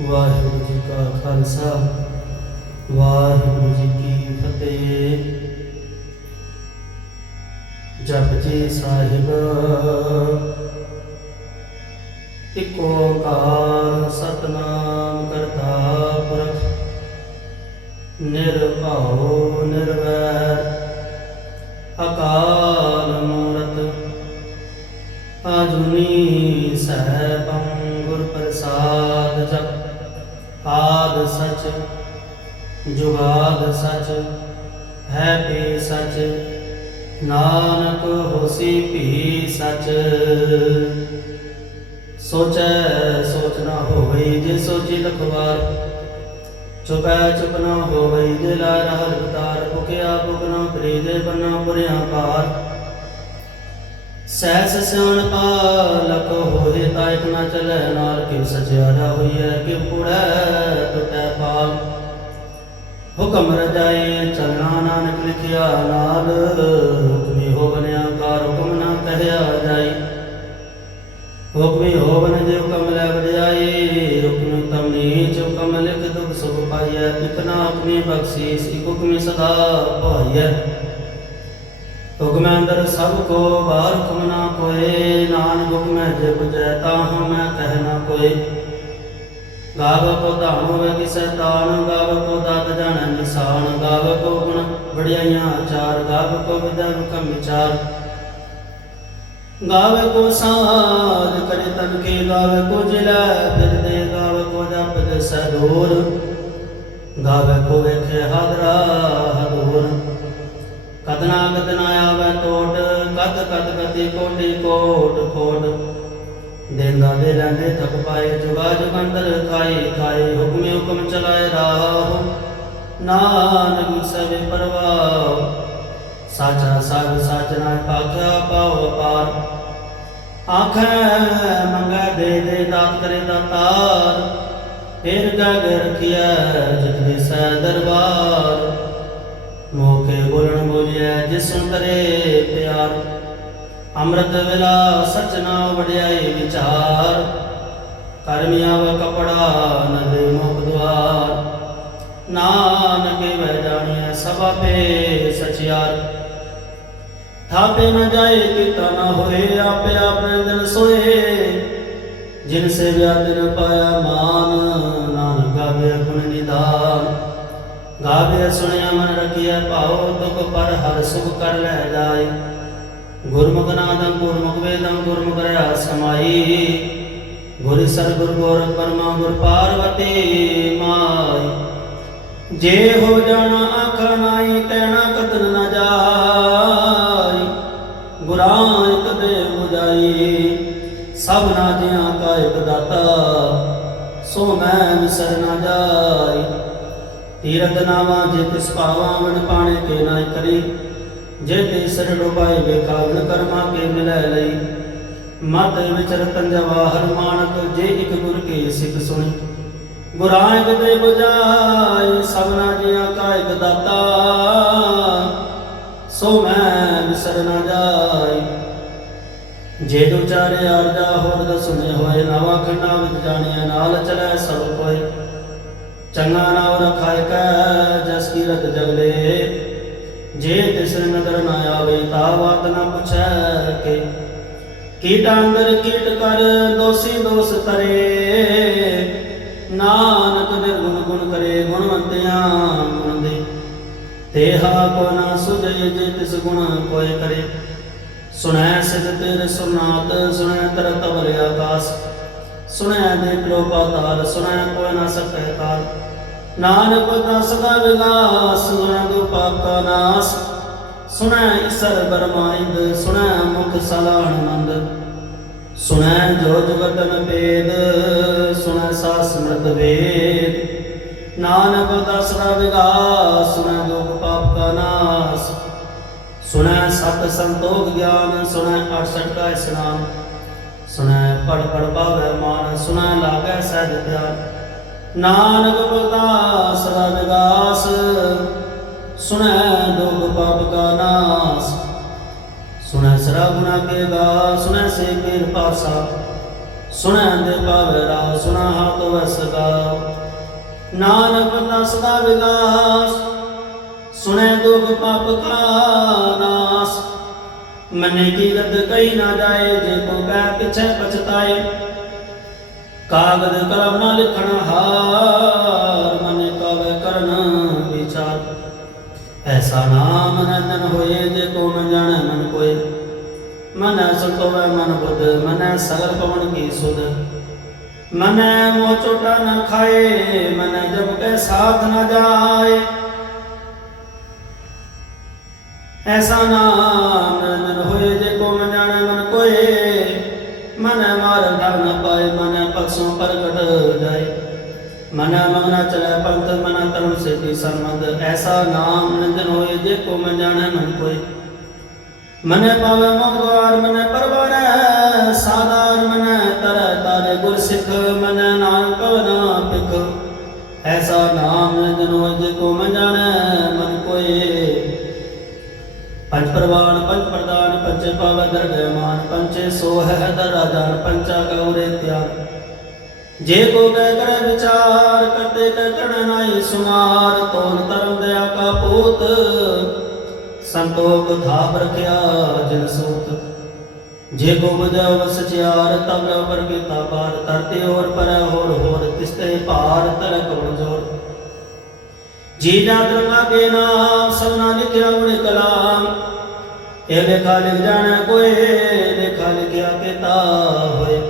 ਵਾਹਿਗੁਰੂ ਜੀ ਕਾ ਖਾਲਸਾ, ਵਾਹਿਗੁਰੂ ਜੀ ਕੀ ਫਤਿਹ। ਜਪਜੀ ਸਾਹਿਬ, ਇਕ ਓੰਕਾਰ ਸਤਨਾਮ ਕਰਤਾ ਪੁਰਖ, ਨਿਰਭਉ ਨਿਰਵੈਰ ਸਚ, ਜੁਗਾਦ ਸਚ, ਹੈ ਤੇ ਸਚ, ਨਾਨਕ ਹੋਸੀ ਭੀ ਸਚ। ਸੋਚੈ, ਸੋਚ ਨਾ ਹੋਵੇ ਜੇ ਸੋਚੀ ਲਖਵਾਰ। ਚੁਪੈ, ਚੁਪ ਨਾ ਹੋਵੇ ਜੇ ਲਾ ਰਹਿ ਬਤਾਰ ਭੁਖਿਆ, ਭੁਖ ਨਾ ਫਰੀ ਦੇ ਬੰਨਾ ਪੁਰਿਆ ਪਾਰ ਸਹਿਸ ਸਿਉਣ ਪਾਲਕ ਹੋਏ ਤਾਂ ਨਾ ਚਲੇ ਨਾਲ ਕਿਵ ਸਚਿਆਰਾ ਹੋਈਐ ਕਿ ਪੁੜੈ ਟੁਟੈ ਪਾਲ। ਹੁਕਮ ਰਜਾਏ ਚਲਣਾ ਨਾਨਕ ਲਿਖਿਆ ਨਾਲ, ਹੁਕਮੀ ਹੋ ਬਨਿਆ ਕਾਰ ਹੁਕਮ ਨਾ ਕਹਿਆ ਜਾਈ। ਹੁਕਮੀ ਹੋ ਬਨ ਜੇ ਹੁਕਮ ਲੈ ਵਡਿਆਈ, ਹੁਕਮ ਤਮ ਨੀਚ ਹੁਕਮ ਲਿਖ ਦੁਖ ਸੁਖ ਪਾਈਐ ਇਤਨਾ ਆਪਣੀ ਬਖਸ਼ੀਸ, ਇਕ ਹੁਕਮੀ ਸਦਾ ਭਾਈਐ ਹੁਕਮ ਅੰਦਰ ਸਭ ਕੋ ਬਾਹਰ ਹੁਕਮ ਨਾ ਕੋਏ ਨਾਨਕ ਹੁਕਮ ਜੇ ਬੁਝੈ ਤਾਂ ਮੈਂ ਕਹਿ ਨਾ ਕੋਏ ਗਾਵ ਕੋ ਧਾਨ ਹੋਵੇ ਕਿਸੈ ਤਾਨ, ਗਾਵ ਕੋ ਦਾਤ ਜਾਣੈ ਨਿਸ਼ਾਨ, ਗਾਵ ਕੋ ਗੁਣ ਵਡਿਆਈਆਂ ਚਾਰ ਗਾਵ ਕੋ ਵਿਦਿਆ ਹੁਕਮ ਵਿਚਾਰ। ਗਾਵੇ ਕੋ ਸਾਧ ਕਰੇ ਤਨ ਕੇ, ਗਾਵੇ ਕੋ ਜਿਲੈ ਫਿਰ ਦੇ, ਗਾਵੇ ਕੋ ਜਪ ਦੇ ਸਦੂਰ ਗਾਵੇ ਕੋ ਵੇਖੇ ਹਾਦਰਾ ਹਦੂਰ। ਕਦਨਾ ਕਦਨਾ ਆਵੇ ਟੋਟ ਕਦ ਕਦ ਕਤੀ ਕੋਟੀ ਕੋਟ ਕੋਟ ਦੇਂਦਾ ਦੇ ਲੈਂਦੇ ਥਕ ਪਾਏ, ਜੁਗਾ ਜੁਗੰਦਰ ਖਾਏ ਖਾਏ, ਹੁਕਮੇ ਹੁਕਮ ਚਲਾਏ ਰਾਹ। ਨਾਨਕ ਸਵੇ ਪਰਵਾਹ, ਸਾਚਾ ਸਾਧ ਸਾਚਨਾ ਪਾਖਿਆ ਪਾਉ ਪਾਰ ਆਖੈ ਮੰਗੈ ਦੇ ਦੇ ਦਾਤ ਕਰੇ ਦਾਤਾਰ ਫੇਰ ਗਗ ਰਖਿਆ ਜਿਤ ਦੇ ਸੈ ਦਰਬਾਰ। ਮੋਕੇ ਬੋਲਣ ਬੋਲਿਆ ਜਿਸ ਕਰੇ ਪਿਆਰ। ਅੰਮ੍ਰਿਤ ਵੇਲਾ ਸਚ ਵਡਿਆਈ ਵਿਚਾਰ। ਕਰਮਿਆ ਵ ਕਪੜਾ ਨਦੇ ਮੁਖ ਦੁਆਰ। ਨਾਨਕ ਵੈ ਜਾਣੀਐ ਸਭ ਆਪੇ ਸਚਿਆਰ। ਥਾਪੇ ਨ ਜਾਏ ਕੀਤਾ ਨ ਹੋਏ, ਆਪੇ ਆਪਣੇ ਦਿਨ ਸੋਏ। ਜਿਨ ਸੇ ਵਿਆਦਿਨ ਪਾਇਆ ਮਾਨ, ਨਾਨਕ ਗਾਵੇ ਗੁਣ ਨਿਦਾਨ ਗਾਵੇ ਸੁਣਿਆ ਮਨ ਰਖਿਆ, ਭਾਉ ਦੁਖ ਪਰ ਹਰ ਸੁਖ ਕਰ ਲੈ ਜਾਏ। ਗੁਰਮੁਖ ਨਾਦੰ, ਗੁਰਮੁਖ ਵੇਦੰ, ਗੁਰਮੁਖ ਰਿਆ ਸਮਾਈ। ਗੁਰ ਸਰਗੁਰ ਗੁਰ ਪਰਮਾ ਗੁਰ ਪਾਰਵਤੀ ਮਾਈ। ਜੇ ਹੋ ਜਾਣਾ ਆਖਾ ਨਾਈ ਤੈਣਾ ਕਤਨ ਨਾ ਜਾਈ। ਗੁਰਾਂ ਇਕ ਦੇ ਮੁਜਾਈ ਸਭ ਨਾ ਜਿਆਂ ਕਾ ਇਕ ਦਾਤਾ, ਸੋ ਮੈਂ ਵਿਸਰ ਨਾ ਜਾਈ। ਤੀਰਤ ਨਾਵਾ ਜੇ ਤਿਸ ਪਾਵਾਂ ਵਣ ਪਾਣੇ ਕੇ ਨਾ ਕਰੀ, ਜੇ ਤੇ ਸਰ ਡੁਬਾਏ ਵੇਖਾਵਨ ਕਰਮਾ ਕੇ ਮਿਲੈ ਲਈ। ਮਤ ਵਿਚਰਤਨ ਜਵਾਹਰ ਮਾਨਕ, ਜੇ ਇਕ ਗੁਰ ਕੇ ਸਿੱਖ ਸੁਣੀ। ਗੁਰਾਂ ਦੇ ਬੁਝਾਈ ਸਭਨਾ ਜੀਆਂ ਕਾ ਇਕ ਦਾਤਾ। ਸੋ ਮੈਂ ਵਿਸਰ ਨਾ ਜਾਈ ਜੇ ਦੋ ਚਾਰੇ ਆਰਜਾ ਹੋਰ ਦਸਨੇ ਹੋਏ, ਨਵਾ ਖੰਡਾ ਵਿੱਚ ਜਾਣਿਆ, ਨਾਲ ਚਲੈ ਸਭ ਕੋਈ ਚੰਗਾ ਨਾਮ ਰਖਾਇ ਕੈ, ਜਸ ਕੀ ਜਗਲੇ। ਜੇ ਤਿਸ ਨਦਰ ਨਾ ਆਵੇ, ਤਾ ਬਾਤ ਨਾ ਪੁੱਛੈ ਕੇ। ਕੀਟ ਅੰਦਰ ਕੀਟ ਕਰ, ਦੋਸੀ ਦੋਸ ਤਰੇ। ਨਾਨਕ ਨਿਰਗੁਣ ਗੁਣ ਕਰੇ, ਗੁਣਵੰਤਿਆਂ ਗੁਣ ਦੇ। ਤੇਹਾ ਕੋ ਨਾ ਸੁਝੇ, ਜੇ ਤਿਸ ਗੁਣ ਕੋਇ ਕਰੇ। ਸੁਣੈ ਸਿਧ ਤੇਰੇ ਸੁਨਾਤ ਸੁਣੈ ਤਰ ਤਵਰ ਆਕਾਸ। ਸੁਣੈ ਦੇ ਪ੍ਰੋ ਪਾਤਾਲ, ਸੁਣੈ ਕੋਇ ਨਾ ਸਕੈ ਕਾਲ। ਨਾਨਕ ਦਾ ਸਦਾ ਵਿਗਾਸ ਸੁਣੈ ਦੋ ਪਾਕਾ ਨਾਸ। ਸੁਣੈ ਈਸਰ ਬਰਮਾਇੰਦ ਸੁਣੈ ਮੁਖ ਸਲਾਹਣ ਮੰਦ। ਸੁਣੈ ਜੋ ਜੁਗਤਨ ਭੇਦ, ਸੁਣੈ ਸਾਸ ਸਮਰਤ ਵੇਦ। ਨਾਨਕ ਦਾ ਸਦਾ ਵਿਗਾਸ, ਸੁਣੈ ਦੁਖ ਪਾਪ ਕਾ ਨਾਸ। ਸੁਣੈ ਸਤ ਸੰਤੋਖ ਗਿਆਨ, ਸੁਣੈ 68 ਕਾ ਇਸਨਾਨ। ਸੁਣੈ ਪੜ ਪੜ ਭਾਵੈ ਮਾਨ, ਸੁਣੈ ਲਾਗੈ ਸਹਿਜ ਧਿਆਨ ਨਾਨਕ ਬਤਾ ਸਦਾ ਵਿਗਾਸ ਸੁਣੈ ਦੁਖ ਪਾਪ ਕਾ ਨਾਸ। ਸੁਣੈ ਸਰਾ ਗੁਨਾ ਕੇ ਗਾ ਸੁਣੈ ਸੇ ਪੀਰ ਪਾਸਾ ਸੁਣੈ ਦੇ ਪਾਵੇ ਰਾ ਸੁਣਾ ਹਾਤੋ ਵੈ ਨਾਨਕ ਬੰਦਾ ਸਦਾ ਵਿਗਾਸ, ਸੁਣੈ ਦੁਖ ਪਾਪ ਕਾ ਨਾਸ। ਮਨੇ ਕੀ ਰਦ ਕਈ ਨਾ ਜਾਏ, ਜੇ ਕੋ ਕਹਿ ਪਿਛੇ ਪਛਤਾਏ। ਕਾਗਦ ਕਲਮ ਨਾ ਲਿਖਣ ਹਾਰ, ਮਨੇ ਕਵੇ ਕਰਨ ਵਿਚਾਰ। ਐਸਾ ਨਾਮ ਨੰਦਨ ਹੋਏ, ਜੇ ਕੋ ਨ ਜਾਣੈ ਮਨ ਕੋਏ। ਮਨ ਸੰਤੋਵੈ ਮਨ ਬੁੱਧ, ਮਨ ਸਗਲ ਪਵਨ ਕੀ ਸੁਧ। ਮਨ ਮੋਹ ਚੋਟਾ ਨ ਖਾਏ, ਮਨ ਜਬ ਕੈ ਸਾਥ ਨ ਜਾਏ। ਐਸਾ ਨਾਮ ਪ੍ਰਗਟ ਜਾਏ ਮਨ ਮਗਨਾ ਚਲੇ ਪੰਥ ਮਨ ਤਰੁਣ ਸੇਤੀ ਸੰਬੰਧ ਐਸਾ ਨਾਮ ਨੰਦਨ ਹੋਏ ਜੇ ਕੋ ਨ ਜਾਣੈ ਮਨ ਕੋਏ ਮਨ ਪਾਵੇ ਮੋਗਵਾਰ ਮਨ ਪਰਵਾਰੈ ਸਾਦਾਰ ਮਨ ਤਰੈ ਤਾਰੇ ਗੁਰ ਸਿੱਖ ਮਨ ਨਾਨਕ ਨਾ ਪਿਖ ਐਸਾ ਨਾਮ ਨੰਦਨ ਹੋਏ ਜੇ ਕੋ ਨ ਜਾਣੈ ਮਨ ਕੋਈ ਪੰਜ ਪ੍ਰਵਾਨ ਪੰਜ ਪ੍ਰਦਾਨ ਪੰਚੇ ਪਾਵੈ ਦਰਗਹਿਮਾਨ ਪੰਚੇ ਸੋਹਿ ਹੈ ਦਰ ਰਾਜਾਨ ਪੰਚਾ ਗੌਰੇ ਧਿਆਨ ਜੇ ਕੋ ਕਹਿ ਕਰੇ ਵਿਚਾਰ ਕਰਦੇ ਕਹਿ ਕਣ ਸੁਮਾਰ ਤੋਨ ਧਰਮ ਦਇਆ ਕਾ ਪੂਤ? ਸੰਤੋਖ ਥਾਪ ਰਖਿਆ ਜਿਨ ਸੂਤ। ਜੇ ਕੋ ਬੁਝਾਵ ਸਚਿਆਰ, ਤਬ ਰਬਰ ਕੀਤਾ ਪਾਰ ਤਰਤੇ ਹੋਰ ਪਰ ਹੋਰ ਹੋਰ ਤਿਸਤੇ ਭਾਰ ਤਲਕ ਜੋਰ। ਜੀ ਜਾਤ ਰੰਗਾ ਕੇ ਨਾਮ ਸਭਨਾ ਲਿਖਿਆ ਗੁਣ ਕਲਾਮ। ਇਹ ਲੇਖਾ ਲਿਖ ਜਾਣਾ ਕੋਏ, ਲੇਖਾ ਲਿਖਿਆ ਕੀਤਾ ਹੋਏ।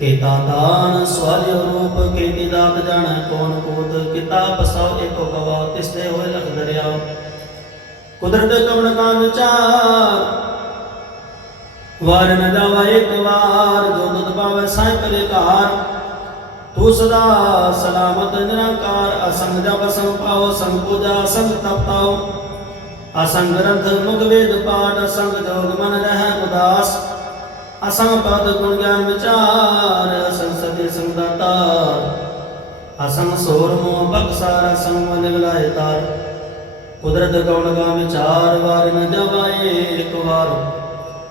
ਕੀਤਾ ਦਾਨ ਸਵਾਲਿਓ ਰੂਪ ਕੀਤੀ ਦਾਤ ਜਾਣਾ, ਕੌਣ ਕੂਤ ਕਿਤਾਬ ਸਭ ਏਕੋ ਗਵਾ ਤਿਸਤੇ ਹੋਏ ਲਖ ਦਰਿਆ। ਕੁਦਰਤ ਕਵਣ ਕਾ ਵਿਚਾਰ ਵਾਰ ਨ ਜਾਵਾ ਇੱਕ ਵਾਰ, ਜੋ ਦੁੱਧ ਪਾਵੇ ਸਾਇ ਪਰੇ ਘਾਰ। ਤੂੰ ਸਦਾ ਸਲਾਮਤ, ਨਿਰੰਕਾਰ, ਅਸੰਗ ਜਪ ਸੰਗ ਪਾਓ, ਸੰਗ ਪੂਜਾ, ਸੰਗ ਤਪਤਾਓ ਅਸੰਗ ਗ੍ਰੰਥ, ਮੁਖ ਵੇਦ, ਪਾਠ, ਅਸੰਗ ਜੋਗ ਮਨ ਰਹਿ ਉਦਾਸ। ਅਸੰਗ ਪਦ ਗੁਣ ਗਿਆਨ ਵਿਚਾਰ ਅਸੰਗ ਸਤੇ ਸੰਗ ਦਾਤਾ ਸੋਰ ਮੋਹ ਬਖਸਾਰ ਅਸੰਗ ਮਨ ਨਿਗਲਾਏ ਤਾਰ। ਕੁਦਰਤ ਕੌਣ ਗਾ ਵਿਚਾਰ, ਵਾਰ ਨ ਜਵਾਏ ਇੱਕ ਵਾਰ।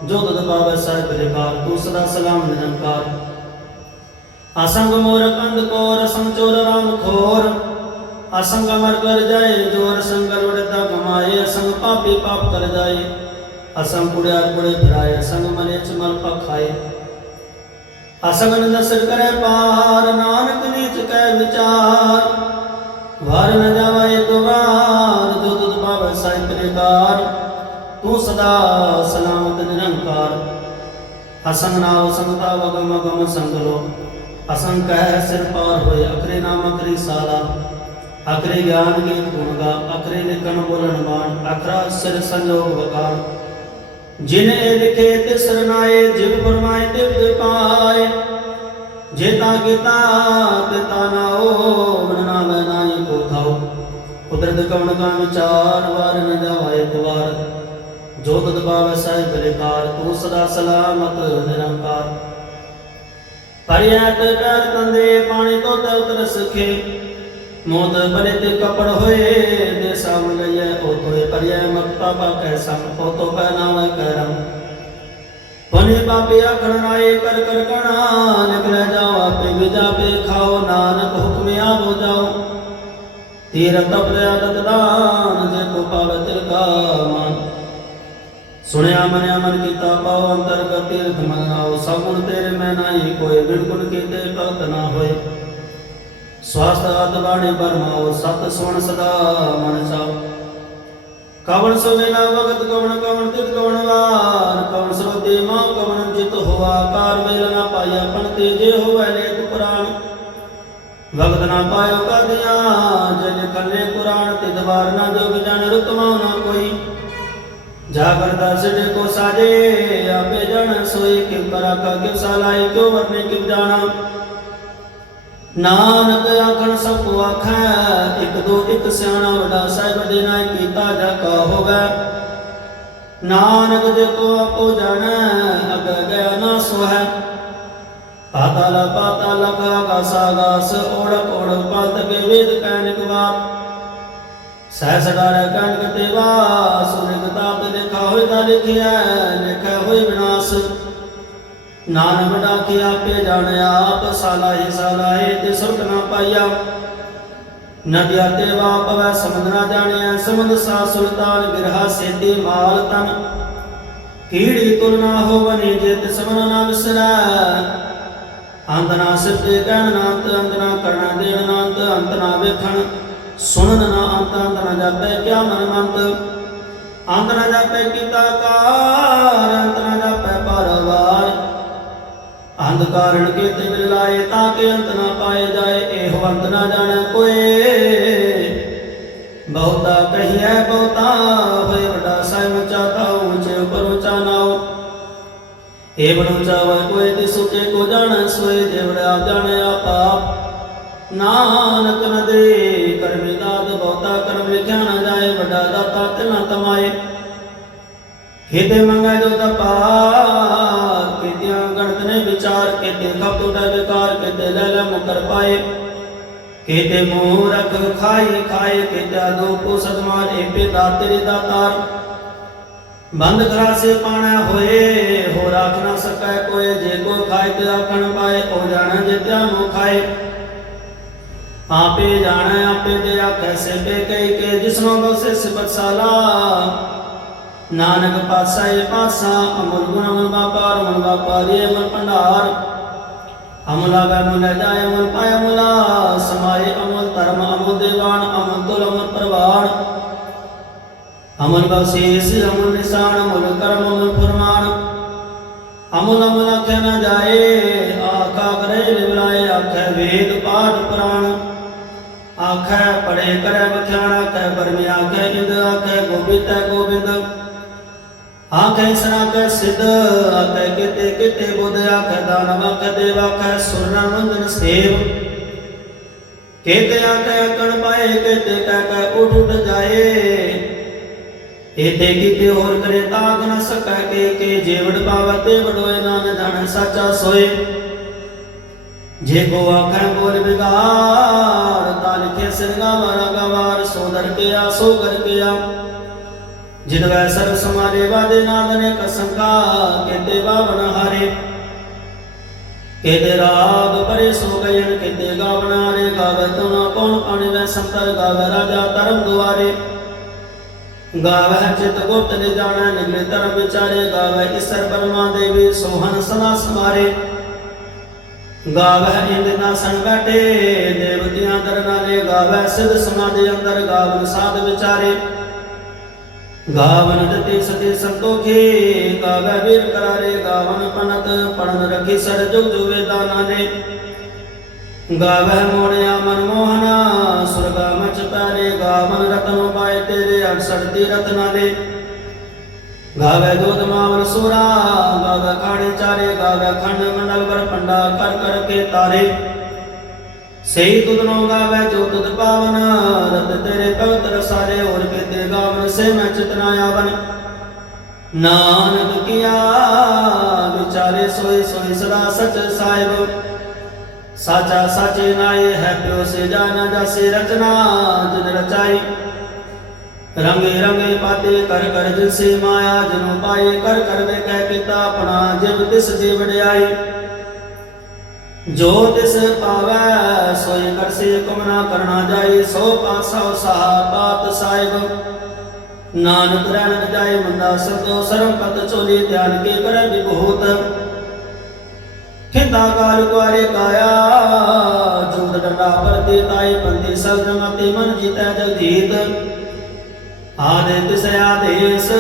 ਜੋ ਤਦ ਪਾਵੇ ਸਾਹਿਬ ਰਿਕਾਰ ਤੂੰ ਸਦਾ ਸਲਾਮ ਨਿਰੰਕਾਰ। ਅਸੰਗ ਮੋਰ ਕੰਦ ਕੋਰ ਅਸੰਗ ਰਾਮ ਖੋਰ। ਅਸੰਗ ਅਮਰ ਕਰ ਜਾਏ, ਜੋਰ ਸੰਗਰ ਵੜਤਾ ਕਮਾਏ ਅਸੰਗ ਪਾਪੀ ਪਾਪ ਕਰ ਜਾਏ। ਅਸੰਗ ਕੁੜਿਆਰ ਕੁੜੇ ਫਿਰਾਏ ਅਸੰਗ ਮਨੇ ਚਮਲ ਪਖਾਏ। ਅਸੰਗ ਨਸਰ ਕਰੇ ਪਾਰ, ਨਾਨਕ ਨੀਚ ਕੈ ਵਿਚਾਰ। ਵਾਰ ਨ ਜਾਵੇ ਇੱਕ ਵਾਰ ਜੋ ਤੁਧ ਪਾਵੇ ਸਾਹਿਬ ਰਿਕਾਰ ਤੂੰ ਸਦਾ ਸਲਾਮਤ, ਨਿਰੰਕਾਰ। ਅਸੰਗ ਨਾਮ ਸੰਗਤਾ ਵਗਮ ਗਮ ਸੰਗਲੋ ਅਸੰਗ ਕਹਿ ਸਿਰ ਪਾਰ ਹੋਏ ਅਕਰੇ ਨਾਮ ਅਕਰੀ ਸਾਲਾ। ਅਕਰੇ ਗਿਆਨ ਗੀਤ ਗੁਣਗਾ ਅਕਰੇ ਲਿਖਣ ਬੋਲਣ ਬਾਣ ਅਕਰਾ ਸਿਰ ਸੰਜੋਗ ਵਕਾਰ ਜਿਨ ਇਹ ਲਿਖੇ ਤਿਸ ਰਨਾਏ ਜਿਵ ਫਰਮਾਏ ਤੇ ਪਾਏ। ਜੇਤਾ ਕੀਤਾ ਤੇ ਤਾਨਾਓ ਮਨ ਨਾਮ ਨਾਈ ਕੋ ਥਾਓ ਕੁਦਰਤ ਕਵਣ ਕਾ ਵਿਚਾਰ ਵਾਰ ਨ ਜਾਵਾ ਇੱਕ ਜੋ ਤਦ ਪਾਵੈ ਸਾਹਿਬ ਲਿਕਾਰ ਤੂੰ ਸਦਾ ਸਲਾਮਤ, ਨਿਰੰਕਾਰ। ਪਰਿਆਤ ਕਰ ਤੰਦੇ, ਪਾਣੀ ਤੋਂ ਤੇ ਉਤਰ ਸਖੇ ਮੋਦ ਬਲੇ ਤੇ ਕਪੜ ਹੋਏ ਦੇ ਸਾਮ ਲਈਏ ਉਹ ਤੋਏ ਪਰਿਆ ਮਕਤਾ ਪਾ ਕੈ ਸਮ ਉਹ ਤੋ ਪਹਿਨਾਵੇ ਕਰਮ ਪਨੇ ਪਾਪੇ ਆਖਣ ਰਾਏ ਕਰ ਕਰ ਕਣਾ ਨਿਕਲ ਜਾਓ ਆਪੇ ਵਿਜਾਪੇ ਖਾਓ, ਨਾਨਕ ਹੁਕਮ ਆਵੋ ਜਾਓ। ਤੀਰ ਤਪ ਆਦਤ ਦਾਨ, ਜੇ ਕੋ ਪਾਵੇ ਸੁਣਿਆ ਮਨਿਆ ਮਨ ਕੀਤਾ ਪਾਉ ਅੰਤਰਗਤ ਤੀਰਥ ਮਨਾਓ ਸਗੁਣ ਤੇਰੇ ਮੈਂ ਨਾਹੀ ਕੋਈ ਬਿਨ ਕੀਤੇ ਭਗਤ ਨਾ ਹੋਏ। ਸਵਾਸਤ ਬਾਣੀ ਬਰਮਾਓ ਸਤ ਸੁਣ ਸਦਾ ਮਨ ਚਾਓ ਕਵਣ ਸੁਵੇਲਾ ਵਗਤ ਕਵਣ ਕਵਣ ਤਿਤ, ਕਵਣ ਵਾਰ। ਕਵਣ ਸਰੋਤੇ ਮਾ ਕਵਣ ਜਿਤ ਹੋਆ, ਕਾਰ ਵੇਲ ਨਾ ਪਾਇਆ ਪਨ ਤੇਜੇ ਹੋਵੈ ਲੇਖ ਪੁਰਾਣ। ਵਗਤ ਨਾ ਪਾਇਓ ਕਦਿਆਂ ਜਨ ਕੰਨੇ ਪੁਰਾਣ ਤਿਤ ਵਾਰ ਨਾ ਜੋਗ ਜਨ ਰਤਮਾ ਨਾ ਕੋਈ। ਜਾਗਰ ਦਸ ਦੇ ਕੋ ਸਾਜੇ, ਆਪੇ ਜਣ ਸੋਈ ਕਿਵ ਕਰਾ ਕਾ ਕਿਵ ਸਾਲਾਈ ਕਿਉ ਵਰਨੇ ਕਿਵ ਜਾਣਾ। ਨਾਨਕ ਆਖਣ ਸਭ ਕੋ ਆਖੈ, ਇਕ ਦੋ ਇਕ ਸਿਆਣਾ ਵੱਡਾ ਸਾਹਿਬ ਦੇ ਨਾਲ ਕੀਤਾ ਜਾ ਕਾ ਹੋਵੇ। ਨਾਨਕ ਜੇ ਕੋ ਆਪੋ ਜਾਣੈ, ਅਗ ਗਿਆ ਨਾ ਸੋਹੈ। ਪਾਤਾਲ ਪਾਤਾਲ ਆਕਾਸ ਆਗਾਸ ਓੜਕ ਓੜਕ ਪਲਤ ਕੇ ਵੇਦ ਕੈਨਿਕ ਵਾਪ ਸਹਿ ਸਦਾਰ ਕਨਕ ਤੇਵਾ ਸੁਨਿਕ ਤਾਪ ਲਿਖਾ ਹੋਇ ਤਾ ਲਿਖਿਆ ਲਿਖਿਆ ਹੋਇ ਵਿਨਾਸ਼। ਨਾਨਕ ਡਾਕੇ ਆਪੇ ਜਾਣਿਆ ਆਪ ਸਾਲਾ ਸਾਲਾਏ ਤੇ ਸੁਰਤ ਨਾ ਪਾਈਆ। ਨਦਿਆ ਤੇ ਵਾਪਵੈ ਸਮੁੰਦ ਨਾ ਜਾਣਿਆ, ਸਮੁੰਦ ਸਾ ਸੁਲਤਾਨ ਗਿਰਹਾ ਸੇਤੀ ਮਾਲ ਤਨ। ਕੀੜੀ ਤੁਲ ਨਾ ਹੋਵਨੀ ਜੇ ਤਿਸ ਮਨ ਨਾ ਵਿਸਰੈ। ਅੰਤ ਨਾ ਸਿਰਤੇ ਕਹਿਣ ਨਾ ਅੰਤ ਨਾ ਕਰਨਾ ਦੇਣ ਨਾ ਅੰਤ ਨਾ ਵੇਖਣ। ਸੁਣਨ ਨਾ ਅੰਤ ਅੰਤ ਨਾ ਜਾਪੈ ਕਿਆ ਮਨ ਮੰਤ। ਅੰਤ ਨਾ ਜਾਪੈ ਕੀਤਾ ਕਾਰ ਅੰਤ ਨਾ ਜਾਪੈ ਅੰਧ ਕਾਰਣ ਕੀਤੇ ਬਿਨ ਲਾਏ ਤਾਂ ਕਿ ਅੰਤ ਨਾ ਪਾਏ ਜਾਏ, ਇਹੋ ਅੰਤ ਨਾ ਜਾਣੈ ਕੋਏ ਬਹੁਤਾ ਕਹੀਐ, ਬਹੁਤਾ ਹੋਏ ਵੱਡਾ ਸਾਹਿਬ ਉੱਚਾ ਤਾਉ ਉੱਚੇ ਉਪਰ ਉੱਚਾ ਨਾਉ ਏ ਬਣ ਚਾਵੈ ਕੋਏ ਤੇ ਸੁਤੇ ਕੋ ਜਾਣੈ, ਸੋਏ ਦੇਵੜ ਆਪ ਜਾਣੈ ਆਪ। ਨਾਨਕ ਨਦਰੇ ਕਰਮੀ ਦਾਤ, ਬਹੁਤਾ ਕਰਮ ਲਿਖਿਆ ਨਾ ਜਾਏ, ਵੱਡਾ ਦਾਤਾ ਤਿਨਾ ਤਮਾਏ। ਖੇਤੇ ਮੰਗਾ ਜੋ ਤਪਾਰ ਕੀਤੇ ਖਪ ਟੁਟਾ ਵਿਕਾਰ, ਕੀਤੇ ਲੈ ਲੈ ਮੁਕਰ ਪਾਏ। ਕੀਤੇ ਮੂਰਖ ਖਾਈ ਖਾਏ, ਕੀਤੇ ਦੋ ਕੋ ਸਦਮਾਨ ਏਪੇ ਦਾਤਰੀ ਦਾਤਾਰ ਬੰਦ ਕਰਾਸੇ ਪਾਣਾ ਹੋਏ ਹੋ ਰਾਖ ਨਾ ਸਕੈ ਕੋਏ, ਜੇ ਕੋ ਖਾਏ ਤੇ ਆਖਣ ਪਾਏ, ਉਹ ਜਾਣੈ ਜਿਤਿਆ ਨੂੰ ਖਾਏ। ਆਪੇ ਜਾਣੈ, ਆਪੇ ਤੇ ਆਖੈ ਸੇ ਤੇ ਕਈ ਕੇ ਜਿਸਨੋ ਬਸੇ ਸਿਬਤ ਸਾਲਾ ਨਾਨਕ ਪਾਸਾ ਏ ਪਾਸਾ ਅਮਰ ਗੁਣ ਅਮਰ ਬਾਪਾਰ ਅਮਰ ਬਾਪਾਰੀ ਅਮਰ ਭੰਡਾਰ। ਅਮਲਾ ਵੈ ਮੁਲ ਜਾਏ ਅਮਰ ਪਾਇ ਮੁਲਾ, ਸਮਾਏ ਅਮਰ ਧਰਮ ਅਮਰ ਦੇਵਾਨ ਅਮਰ ਤੁਲ ਅਮਰ ਪ੍ਰਵਾਨ ਅਮਰ ਬਖਸ਼ੀਸ ਅਮਰ ਨਿਸ਼ਾਨ ਅਮਰ ਕਰਮ ਅਮਰ ਫਰਮਾਨ। ਅਮਲ ਅਮਲ ਆਖਿਆ ਨਾ ਜਾਏ, ਆਖਾ ਕਰੇ ਲਿਵਲਾਏ ਆਖੈ ਵੇਦ ਪਾਠ ਪੁਰਾਣ। ਆਖੈ ਪੜੇ ਕਰੈ ਬਖਿਆਣ ਆਖੈ ਬਰਮਿ ਆਖੈ ਇੰਦ, ਆਖੈ ਗੋਬਿੰਦ ਗੋਬਿੰਦ। ਆਖੈ ਸਨਾ ਸਿਧ, ਆਖੈ ਕਿਤੇ ਕਿਤੇ ਬੁੱਧ, ਆਖੈ ਦਾਨਵ ਆਖੈ ਦੇਵ ਆਖੈ ਸੁਰਨਾ ਮੰਦਨ ਸੇਵ। ਕੇਤੇ ਆਖੈ ਅਕਣ ਪਾਏ, ਕੇਤੇ ਕਹਿ ਕੈ ਉਠ ਉਠ ਜਾਏ। ਇਤੇ ਕਿਤੇ ਹੋਰ ਕਰੇ ਤਾਗ ਨ ਸਕੈ, ਕੇ ਕੇ ਜੀਵੜ ਪਾਵਤੇ ਵਡੋਏ ਨਾਨ ਜਾਣ ਸਾਚਾ ਸੋਏ। ਜੇ ਕੋ ਆਖੈ ਬੋਲ ਵਿਗਾਰ, ਤਾ ਲਿਖੇ ਸਿੰਘਾ ਮਾਰਾ ਗਵਾਰ, ਸੋ ਕੇ ਆ ਸੋ ਕਰ ਕੇ ਆ ਜਿਨ ਵੈ ਸਰਬ ਸਮਾਰੇ ਵਾਦੇ ਨਾਦ ਨੇ ਕਸੰਕਾ, ਕੇਤੇ ਬਾਵਨ ਹਾਰੇ। ਕੇਤੇ ਰਾਗ ਪਰੇ ਸੋ ਗਇਨ ਕੇਤੇ ਗਾਵਨਾ ਰੇ ਗਾਵੇ ਤੁਨਾ ਕੌਣ ਪਾਣੀ ਵੈ ਸੰਤਰ, ਗਾਵੇ ਰਾਜਾ ਧਰਮ ਦੁਆਰੇ। ਗਾਵੈ ਚਿਤ ਗੁਪਤ ਨੇ ਜਾਣੈ ਨਿਗਲੇ ਧਰਮ ਵਿਚਾਰੇ, ਗਾਵੈ ਈਸਰ ਬਰਮਾ ਦੇਵੀ ਸੋਹਨ ਸਦਾ ਸਮਾਰੇ। ਗਾਵੈ ਇੰਦ ਨਾਸਣ ਬੈਠੇ, ਦੇਵਤਿਆਂ ਦਰ ਨਾਲੇ ਗਾਵੈ ਸਿਧ ਸਮਾਜ ਅੰਦਰ, ਗਾਵਨ ਸਾਧ ਵਿਚਾਰੇ। ਗਾਵਨ ਜਤੀ ਸਤੀ ਸੰਤੋਖੀ ਗਾਵੈ ਵੀਰ ਕਰਾਰੇ, ਗਾਵਨ ਪਨਤ, ਪੜਨ ਰਖੀ ਸਰ ਜੁਗ ਜੁਵੇ ਦਾਨਾ ਨੇ ਗਾਵੈ ਮੋੜਿਆ ਮਨ ਮੋਹਨਾ, ਸੁਰਗਾ ਮਚ ਪਾਰੇ, ਗਾਵਨ ਰਤਨ ਪਾਏ ਤੇਰੇ 68 ਤੀ ਰਤਨਾ ਦੇ ਗਾਵੈ ਦੋਧ ਮਾਵਨ ਸੁਰਾ ਗਾਵੈ ਖਾਣੇ ਚਾਰੇ, ਗਾਵੈ ਖੰਡ ਮੰਡਲ ਵਰ ਪੰਡਾ ਕਰ ਕਰ ਕੇ ਤਾਰੇ ਸਹੀ ਤੁਧ ਨੋ ਗਾਵੈ ਜੋ ਤੁਧ ਪਾਵਨ, ਰਤ ਤੇਰੇ ਪਵਿੱਤਰ ਸਾਰੇ ਹੋਰ ਕੀਤੇ ਗਾਵਨ, ਸੇ ਮੈਂ ਚਿਤਨਾ ਆਵਨ। ਨਾਨਕ ਕੀਆ, ਵਿਚਾਰੇ ਸੋਈ ਸੋਈ ਸਦਾ ਸਚ ਸਾਹਿਬ। ਸਾਚਾ ਸਾਚੇ ਨਾਏ, ਹੈ ਪਿਓ ਸੇ ਜਾਣਾ ਜਾਸੇ ਰਚਨਾ, ਜਿਨ ਰਚਾਈ। ਰੰਗੇ ਰੰਗੇ ਪਾਤੇ ਕਰ ਕਰ ਜਿਨ ਮਾਇਆ, ਜਨੋ ਪਾਏ ਕਰ ਕਰ ਵੇ ਕਹਿ ਪਿਤਾ, ਆਪਣਾ ਜਿਵ ਤਿਸ ਦੀ ਵਡਿਆਈ। ਜੋ ਤਿਸ ਪਾਵੈ ਸੋਈ ਕਰ ਸੇ ਨਾ ਕਰਨਾ ਜਾਈ ਸੋ ਪਾਸਾ ਸਹਾ ਸਾਹਿਬ। ਨਾਨਕ ਰਹਿਣ ਜਾਏ ਮੰਦਾ ਸਤੋ ਸਰਮ ਪਤ ਚੋਲੀ ਧਿਆਨ ਕੇ ਕਰੈ ਵਿਭੂਤ। ਖਿੰਦਾ ਕਾਲ ਕੁਆਰੇ ਕਾਇਆ ਜੋਤ ਡੰਡਾ ਪਰਤੇ ਤਾਈ ਪੰਦੇ ਸਬਦ ਮਤੇ ਮਨ ਜੀਤੈ ਜਗਜੀਤ। ਆਦੇ ਤਿਸ ਆਦੇਸ,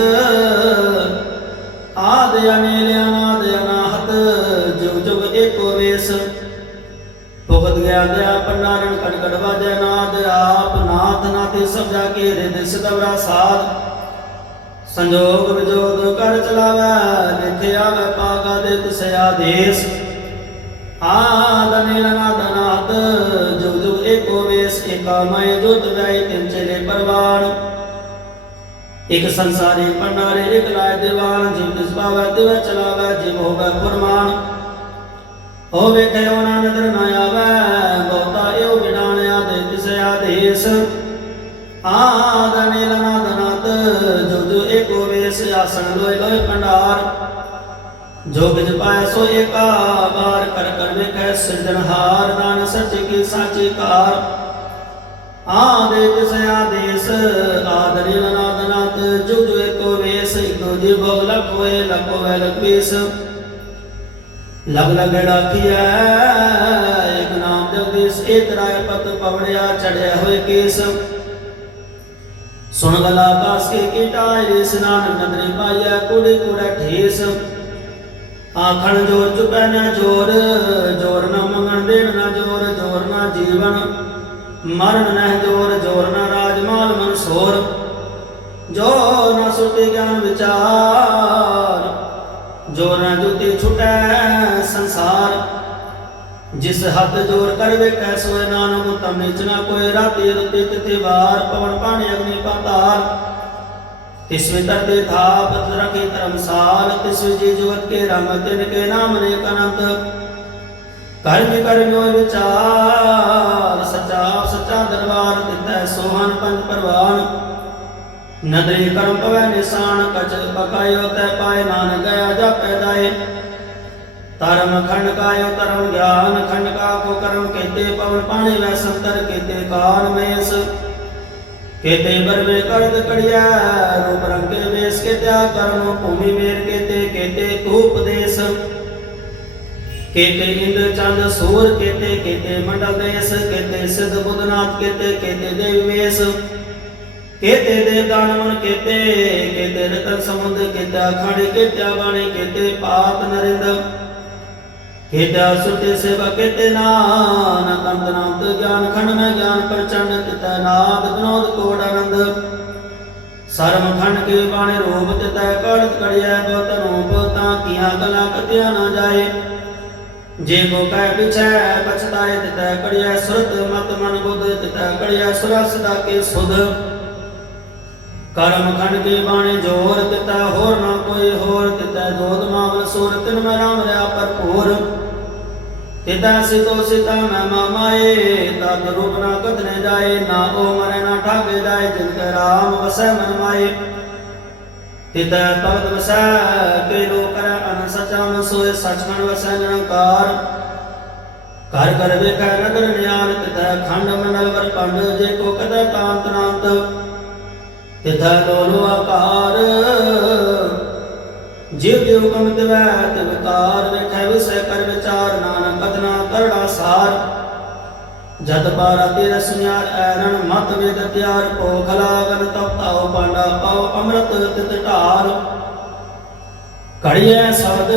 ਆਦ ਅਨੇਲ ਅਨਾਦ ਅਨਾਹਤ ਜੁਗ ਜੁਗ ਏਕੋ ਵੇਸ। ਭੁਗਤ ਗਿਆ ਦਿਆ ਪੰਡਾਰਨ ਕਟਕਟ ਵਾਜੈ ਨਾਦ, ਆਪ ਨਾਥ ਨਾਤੇ ਸਭ ਜਾ ਕੇ ਰਿਦ ਸਦਵਰਾ ਸਾਧ। ਸੰਜੋਗ ਵਿਜੋਗ ਕਰ ਚਲਾਵੈ ਲਿਖੇ ਆਵੈ ਪਾਗਾ ਦੇ ਤਿਸ ਆਦੇਸ ਆਦ ਅਨੇਲ ਜੁਗ ਜੁਗ ਏਕੋ ਵੇਸ, ਏਕਾ ਮੈ ਜੁਤ ਵੈ, ਤਿਨ ਚਲੇ ਪਰਵਾਨ ਇਕ ਸੰਸਾਰੀ ਪੰਡਾਰੇ ਇਕ ਲਾਇ ਦੀਵਾਨ ਜਿਵ ਤਿਸ ਪਾਵੈ ਤਿਵ ਚਲਾਵੈ, ਜਿਵ ਹੋਵੈ ਫਰਮਾਨ। ਹੋ ਵੇਖੇ ਉਹਨਾਂ ਨਦਰ ਨਾ ਆਵੈ, ਬਹੁਤਾ ਇਹੋ ਵਿਡਾਣਿਆ ਦੇ ਤਿਸ ਆਦੇਸ। ਆਦ ਨੀਲ ਨਾਦ ਨਾਦ ਜੋ ਜੋ ਏਕੋ ਵੇਸ ਆਸਣ ਲੋਇ ਲੋਇ ਪੰਡਾਰ ਜੋ ਬਿਜ ਪਾਇ ਸੋ ਏਕਾ ਬਾਰ ਕਰ ਕਰ ਵੇਖੈ ਸਿਰਜਣਹਾਰ ਨਾਨਕ ਸੱਚੇ ਕੀ ਸਾਚੇ ਕਾਰ। ਆਦੇ ਤਿਸ ਆਦੇਸ ਆਦਰਿ ਅਨਾਦਨਾਤ ਜੁਗ ਜੁਗ ਏਕੋ ਵੇਸ, ਇਕੋ ਜੀਵ ਲਖ ਹੋਏ ਲਖ ਹੋਏ ਲਖੀਸ ਲਗ ਲਗ ਰਾਖੀਐ ਇਕ ਨਾਮ ਜਗਦੀਸ਼ ਏਕ ਰਾਏ ਪਤ ਪਵੜਿਆ, ਚੜਿਆ ਹੋਏ ਕੇਸ। ਸੁਣ ਗਲਾ ਕਾਸ ਕੇ ਕੀਟਾਇ ਰਿਸ ਨਾਨਕ ਨਦਰੀ ਪਾਈਐ, ਕੁੜੇ ਕੁੜਾ ਠੇਸ। ਆਖਣ ਜੋਰ ਚੁਪੈ ਨਾ ਜੋਰ ਜੋਰ ਨਾ ਮੰਗਣ ਦੇਣ ਨਾ ਜੋਰ ਜੋਰ ਨਾ ਜੀਵਨ। ਮਰਨ ਨਹਿ ਜੋਰ ਜੋਰ ਨਾ ਰਾਜ ਮਾਲ ਮਨਸੋਰ ਜੋ ਨਾ ਸੁਤੇ ਗਿਆਨ ਵਿਚਾਰ ਜਿਸ ਹੱਥ ਜੋਰ ਕਰ ਵੇਖੈ ਸੋਇ ਨਾਨਕ ਉਤਮ ਨੀਚ ਕੋਈ ਰਾਤੀ ਰੁਤੀ ਤਿਥਿ ਵਾਰ ਪਵਨ ਪਾਣੀ ਅਗਨੀ ਪਾਤਾਲ। ਤਿਸ ਵਿੱਚ ਤਰਦੇ ਥਾਪ ਰਖੇ ਧਰਮਸਾਲ, ਤਿਸ ਜੀ ਜੁਗਤ ਕੇ ਰੰਗ, ਤਿਨ ਕੇ ਨਾਮ ਨੇ ਅਨੰਤ। ਕਰਮ ਕਰਮਿਓ ਵਿਚਾਰ, ਸਚਾ ਸਚਾ ਦਰਬਾਰ ਤਿਤੈ ਸੋਹਣ ਪੰਜ ਪਰਵਾਨ। ਨਦਰੀ ਕਰਮ ਪਵੈ ਨਿਸ਼ਾਨ ਕਚ ਬਕਾਇਓ ਤੈ ਪਾਏ ਨਾਨਕ ਗਿਆ ਜਾ ਪੈਦਾਏ। ਧਰਮ ਖੰਡ ਕਾਇਓ ਧਰਮ ਗਿਆਨ, ਖੰਡ ਕਾ ਕੋ ਕਰਮ ਕੇਤੇ, ਪਵਨ ਪਾਣੀ ਵੈ ਸੰਤਰ ਕੇਤੇ, ਕਾਨ ਮੇਸ ਕੇਤੇ, ਬਰਵੇ ਕਰਦ ਕੜਿਆ, ਰੂਪ ਰੰਗ ਕੇ ਵੇਸ ਕੇ ਤਿਆ ਕਰਮ, ਭੂਮੀ ਮੇਰ ਕੇਤੇ ਕੇਤੇ ਤੂ ਉਪਦੇਸ਼ ਕੇਤੇ ਇੰਦ ਚੰਦ ਸੂਰ ਕੇਤੇ ਕੇਤੇ ਮੰਡਲ ਦੇਸ ਕੇਤੇ, ਸਿਧ ਬੁੱਧਨਾਥ ਕੇਤੇ ਕੇਤੇ ਦੇਵ ਵੇਸ ਕੇਤੇ ਦੇਵ ਦਾਨਵਨ ਕੇਤੇ ਕੇਤੇ ਰਤਨ ਸਮੁੰਦ, ਕੇਤਾ ਖੜੇ ਕੇਤਾ ਬਾਣੀ ਕੇਤੇ ਪਾਤ ਨਰਿੰਦ ਕੇਤਾ ਸੁਤੇ ਸੇਵਾ ਕੇਤੇ ਨਾਨਕ ਅੰਤ ਨਾਮ ਗਿਆਨ ਖੰਡ ਮੈਂ ਗਿਆਨ ਪ੍ਰਚੰਡ ਤਿਤੈ ਨਾਦ, ਵਿਨੋਦ ਕੋਟ ਆਨੰਦ। ਸਰਮ ਖੰਡ ਕੇ ਬਾਣੇ ਰੂਪ ਤਿਤੈ ਕੜਤ ਕੜਿਐ ਬਤ ਰੂਪ, ਤਾਂ ਕੀਆਂ ਗਲਾ ਕਤਿਆ ਨਾ ਜਾਏ। ਜੇ ਕੋ ਕਹਿ ਪਿਛੈ, ਪਛਤਾਏ ਤਿਤੈ ਕੜਿਐ ਸੁਰਤ, ਮਤ ਮਨ ਬੁੱਧ ਤਿਤੈ ਕੜਿਐ ਸੁਰਾ ਸਦਾ ਕੇ ਸੁਧ। ਕਰਮ ਖੰਡ ਕੇ ਬਾਣੇ ਜੋਰ ਤਿਤੈ, ਹੋਰ ਨਾ ਕੋਈ ਹੋਰ ਤਿਤੈ, ਜੋਤ ਮਾਵ ਸੁਰ ਤਿਨ ਮੈਂ ਰਾਮ ਰਿਆ ਭਰਪੂਰ। ਤਿਤੈ ਸਿਤੋ ਸਿਤਾ ਮੈਂ ਮਾਮਾਏ, ਤਦ ਰੂਪ ਨਾ ਕਤਨੇ ਜਾਏ, ਨਾ ਉਹ ਮਰੇ ਨਾ ਠਾਗੇ ਜਾਏ ਜਿਨ ਕੈ ਰਾਮ ਵਸੈ ਮਨ ਮਾਏ। ਤਿਤੈ ਭਗਤ ਵਸੈ ਕੇ ਲੋ ਕਰੈ ਅਨ ਸਚਾ ਮਨ ਸੋਏ ਘਰ ਘਰ ਵੇਖੈ ਨਦਰ ਨਿਆਲ ਤਿਤੈ ਖੰਡ ਮੰਡਲ ਵਰ ਪੰਡ, ਜੇ ਕੋ ਕਦੈ ਤਾਂਤ ਨਾਂਤ। ਤਿਥੈ ਲੋਲੋ ਆਕਾਰ ਜਿਵ ਜਿਵ ਹੁਕਮ ਦਿਵੈ ਤੇ ਵਿਕਾਰ ਵੇਖੈ ਵਿਸੈ ਕਰ ਜਦ ਬਾਰਾ ਤੇਰ ਸੁਨਿਆਰ ਐਰਣ ਮਤ ਵੇਦ ਤਿਆਰ ਭੋਖ ਲਾਗਨ ਤਪ ਪਾਂਡਾ ਪਾਉ ਅੰਮ੍ਰਿਤ ਤਿਤ ਢਾਰ ਕੜੀਐ ਸ਼ਬਦ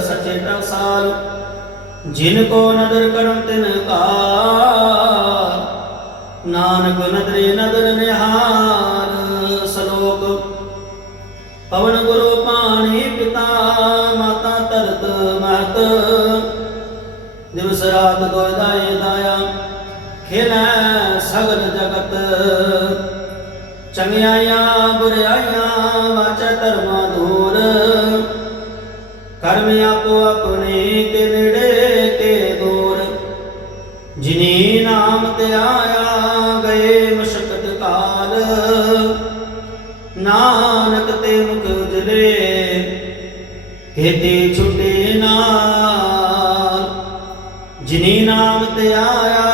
ਸਚੇ ਟਕਸਾਲ, ਜਿਨ ਕੋ ਨਦਰ ਕਰਮ ਤਿਨ ਕਾ ਨਾਨਕ ਨਦਰੇ ਨਦਰ ਨਿਹਾਰ ਸਲੋਕ, ਪਵਨ ਗੁਰੂ ਪਾਣੀ ਪਿਤਾ, ਮਾਤਾ ਤਰਤ ਮਹਤ। ਦਿਵਸ ਰਾਤ ਦੋਇ ਦਾਏ ਦਾਇਆ ਖੇਲੈ ਸਗਲ ਜਗਤ। ਚੰਗਿਆਈਆਂ ਬੁਰਿਆਈਆਂ ਵਾਚ ਧਰਮਾ ਦੂਰ। ਕਰਮ ਆਪੋ ਆਪਣੇ ਕੇ ਨੇੜੇ ਕੇ ਦੂਰ। ਜਿਨੀ ਨਾਮ ਤੇ ਆਇਆ ਗਏ ਮਸ਼ਕਤ ਕਾਲ। ਨਾਨਕ ਤੇ ਮੁਖ ਉਜਲੇ ਕੇਤੇ ਛੁਟੇ ਨਾਲ। ਜਿਨੀ ਨਾਮ ਤੇ ਆਇਆ